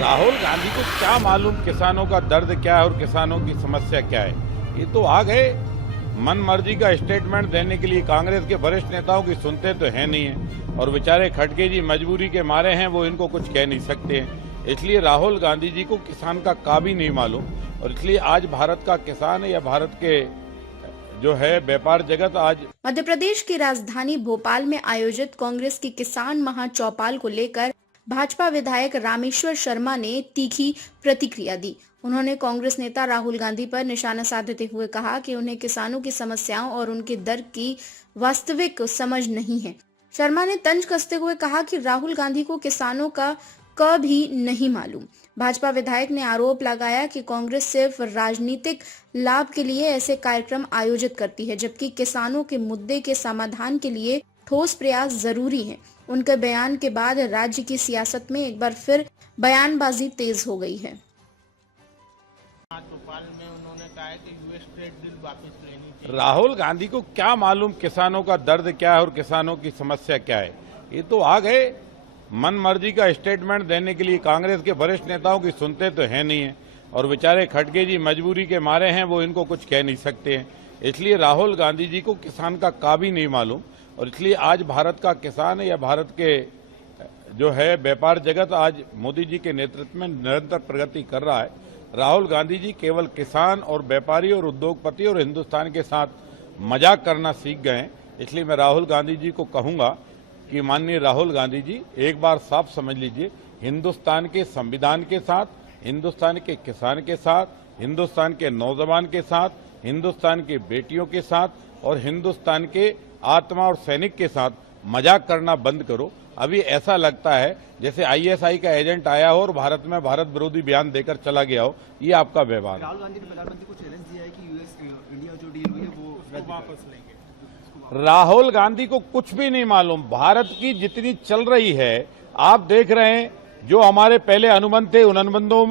राहुल गांधी को क्या मालूम किसानों का दर्द क्या है और किसानों की समस्या क्या है। ये तो आ गए मन मर्जी का स्टेटमेंट देने के लिए। कांग्रेस के वरिष्ठ नेताओं की सुनते तो है नहीं है और बेचारे खड़गे जी मजबूरी के मारे हैं, वो इनको कुछ कह नहीं सकते हैं। इसलिए राहुल गांधी जी को किसान का भी नहीं मालूम और इसलिए आज भारत का किसान या भारत के जो है व्यापार जगत आज मध्य प्रदेश की राजधानी भोपाल में आयोजित कांग्रेस की किसान महाचौपाल को लेकर भाजपा विधायक रामेश्वर शर्मा ने तीखी प्रतिक्रिया दी। उन्होंने कांग्रेस नेता राहुल गांधी पर निशाना साधते हुए कहा कि उन्हें किसानों की समस्याओं और उनके दर्द की वास्तविक समझ नहीं है। शर्मा ने तंज कसते हुए कहा कि राहुल गांधी को किसानों का भी नहीं मालूम। भाजपा विधायक ने आरोप लगाया कि कांग्रेस सिर्फ राजनीतिक लाभ के लिए ऐसे कार्यक्रम आयोजित करती है, जबकि किसानों के मुद्दे के समाधान के लिए ठोस प्रयास जरूरी है। उनके बयान के बाद राज्य की सियासत में एक बार फिर बयानबाजी तेज हो गई है। भोपाल में उन्होंने कहा है कि यूएस ट्रेड डील वापस लेनी चाहिए। राहुल गांधी को क्या मालूम किसानों का दर्द क्या है और किसानों की समस्या क्या है। ये तो आ गए मन मर्जी का स्टेटमेंट देने के लिए। कांग्रेस के वरिष्ठ नेताओं की सुनते तो है नहीं है और बेचारे खड़गे जी मजबूरी के मारे हैं, वो इनको कुछ कह नहीं सकते हैं। इसलिए राहुल गांधी जी को किसान का भी नहीं मालूम और इसलिए आज भारत का किसान या भारत के जो है व्यापार जगत आज मोदी जी के नेतृत्व में निरंतर प्रगति कर रहा है। राहुल गांधी जी केवल किसान और व्यापारी और उद्योगपति और हिंदुस्तान के साथ मजाक करना सीख गए हैं। इसलिए मैं राहुल गांधी जी को कहूंगा कि माननीय राहुल गांधी जी एक बार साफ समझ लीजिए, हिंदुस्तान के संविधान के साथ, हिंदुस्तान के किसान के साथ, हिंदुस्तान के नौजवान के साथ, हिंदुस्तान की बेटियों के साथ और हिंदुस्तान के आत्मा और सैनिक के साथ मजाक करना बंद करो। अभी ऐसा लगता है जैसे आईएसआई का एजेंट आया हो और भारत में भारत विरोधी बयान देकर चला गया हो। ये आपका व्यवहार। राहुल गांधी ने प्रधानमंत्री को चैलेंज दिया है कि यूएस इंडिया जो डील हुई है वो वापस लेंगे। राहुल गांधी को कुछ भी नहीं मालूम। भारत की जितनी चल रही है आप देख रहे हैं, जो हमारे पहले अनुबंध थे उन अनुबंधों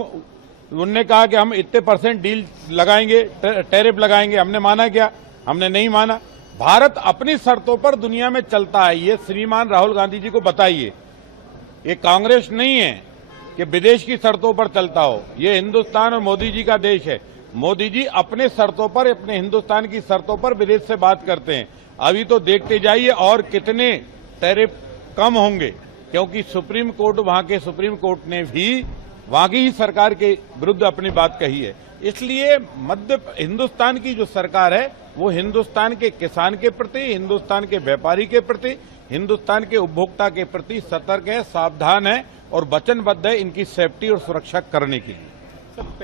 उनने कहा कि हम इतने % डील लगाएंगे, टैरिफ लगाएंगे। हमने माना क्या? हमने नहीं माना। भारत अपनी शर्तों पर दुनिया में चलता है। ये श्रीमान राहुल गांधी जी को बताइए। ये कांग्रेस नहीं है कि विदेश की शर्तों पर चलता हो। ये हिंदुस्तान और मोदी जी का देश है। मोदी जी अपने शर्तों पर, अपने हिंदुस्तान की शर्तों पर विदेश से बात करते हैं। अभी तो देखते जाइए और कितने टैरिफ कम होंगे, क्योंकि सुप्रीम कोर्ट, वहां के सुप्रीम कोर्ट ने भी वहां की ही सरकार के विरुद्ध अपनी बात कही है। इसलिए हिंदुस्तान की जो सरकार है वो हिंदुस्तान के किसान के प्रति, हिंदुस्तान के व्यापारी के प्रति, हिंदुस्तान के उपभोक्ता के प्रति सतर्क है, सावधान है और वचनबद्ध है इनकी सेफ्टी और सुरक्षा करने के लिए।